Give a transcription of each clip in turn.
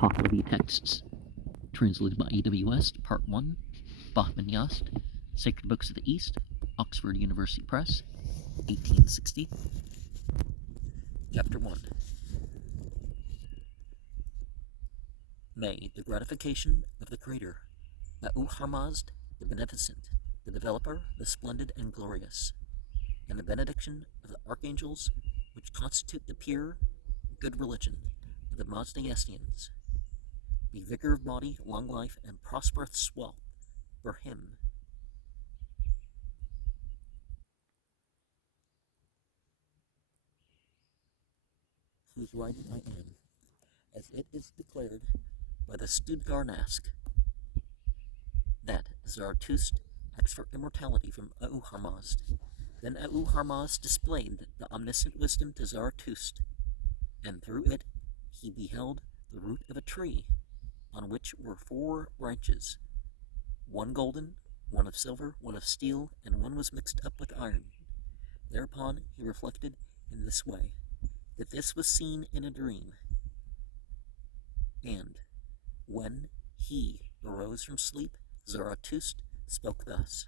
Pahlavi texts, translated by A.W. West, Part 1, Bahman Yast, Sacred Books of the East, Oxford University Press, 1860. Chapter 1. May the gratification of the Creator, Ma'u-Harmazd, the Beneficent, the Developer, the Splendid and Glorious, and the benediction of the Archangels, which constitute the pure, good religion of the Mazdayastians, be vigor of body, long life, and prosperous wealth for him whose writing I am, as it is declared by the Studgarnask, that Zarathustra acts for immortality from Ma'u-Harmazd. Then Ma'u-Harmazd displayed the omniscient wisdom to Zarathustra, and through it he beheld the root of a tree, on which were 4 branches, one golden, one of silver, one of steel, and one was mixed up with iron. Thereupon he reflected in this way, that this was seen in a dream, and when he arose from sleep, Zarathustra spoke thus: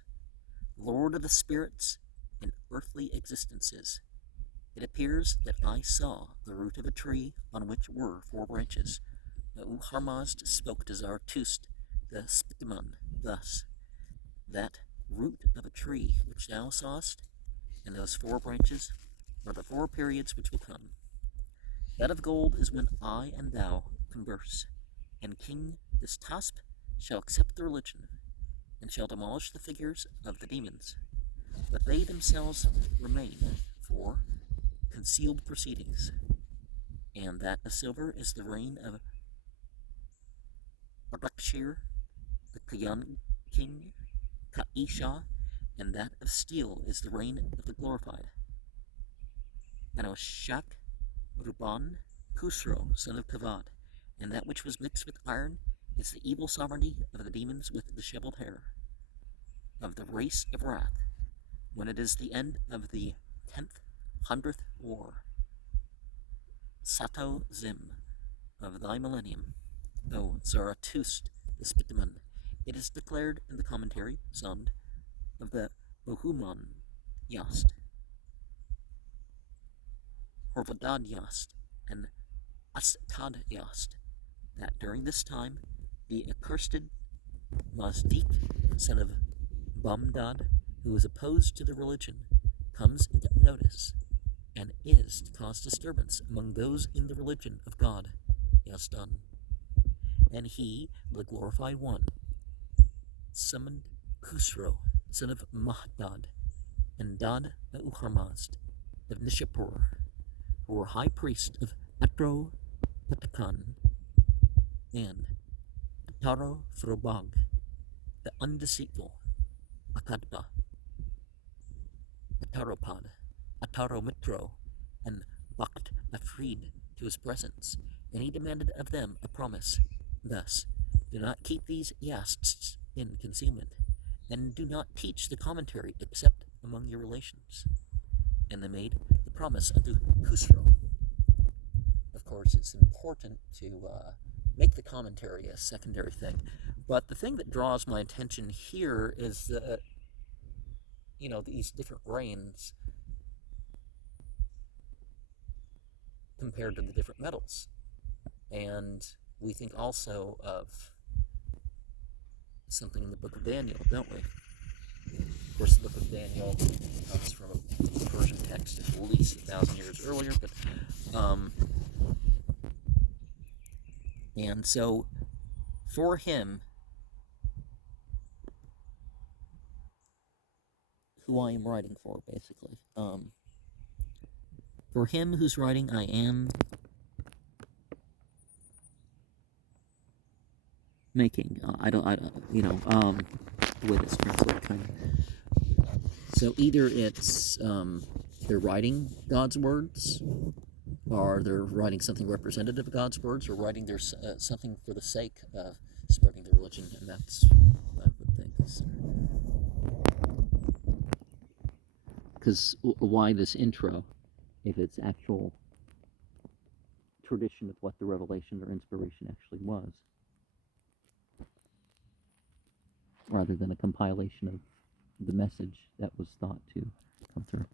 Lord of the spirits and earthly existences, it appears that I saw the root of a tree on which were 4 branches. Ma'u-Harmazd spoke to Zarathustra the Spitiman thus: that root of a tree which thou sawest, and those 4 branches, are the 4 periods which will come. That of gold is when I and thou converse, and King Distasp shall accept the religion, and shall demolish the figures of the demons, but they themselves remain for concealed proceedings. And that of silver is the reign of Ardakshir, the Kayan king, Kaisha, and that of steel is the reign of the glorified Anoshak Ruban Khusro, son of Kavad, and that which was mixed with iron is the evil sovereignty of the demons with disheveled hair, of the race of wrath, when it is the end of the 100th war. Sato Zim, of thy millennium, O Zarathustra the Spitiman, it is declared in the commentary, Sund, of the Bahman Yast, Horvadad Yast, and Astad Yast, that during this time the accursed Mazdik, son of Bamdad, who is opposed to the religion, comes into notice, and is to cause disturbance among those in the religion of God, Yazdan. And he, the glorified one, summoned Khusro, son of Mahdad, and Dad Ma'u-Harmazd of Nishapur, who were high priest of Atro Patakan, and Ataro Frobag, the undeceitful, Akadba, Ataropad, Ataromitro, and Bakht Afrid to his presence, and he demanded of them a promise, thus: do not keep these yasts in concealment, and do not teach the commentary except among your relations. And they made the promise unto Khusro. Of course, it's important to make the commentary a secondary thing, but the thing that draws my attention here is that, these different reigns compared to the different metals. And we think also of something in the book of Daniel, don't we? Of course, the book of Daniel comes from a Persian text at least 1,000 years earlier, but and so for him, who I am writing for, basically, for him whose writing I am making, the way this translates kind of. So either it's they're writing God's words, or they're writing something representative of God's words, or writing their something for the sake of spreading the religion, and that's what I would think is. Because why this intro if it's actual tradition of what the revelation or inspiration actually was, rather than a compilation of the message that was thought to come through.